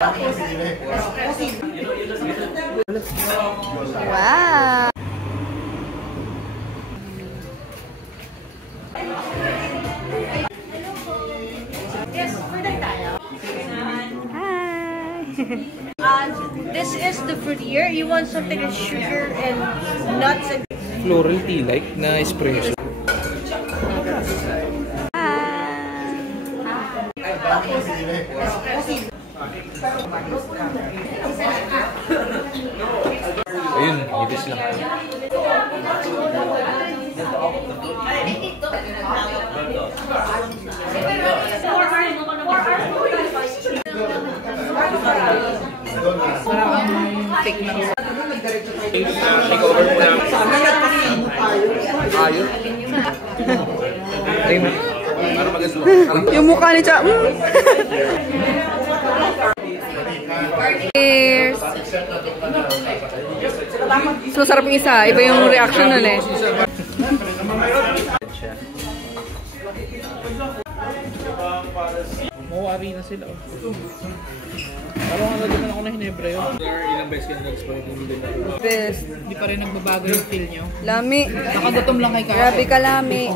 Wow! Hi! This is the fruitier. You want something with sugar and nuts and floral tea like na espresso. Ayun, ibis lang. Fake lang. Sana nagpasino tayo. Ayun. Ayun na. Yung mukha ni Cha. Cheers! So, masarap yung isa. Iba yung reaction nun eh. Mawari na sila. Parang nga naman ako na Hinebra yun. Ilang beses ka na-explore hindi din ako. Best. Hindi pa rin nagbabago yung feel nyo. Lami. Nakagutom lang kay Kate. Grabe ka lami.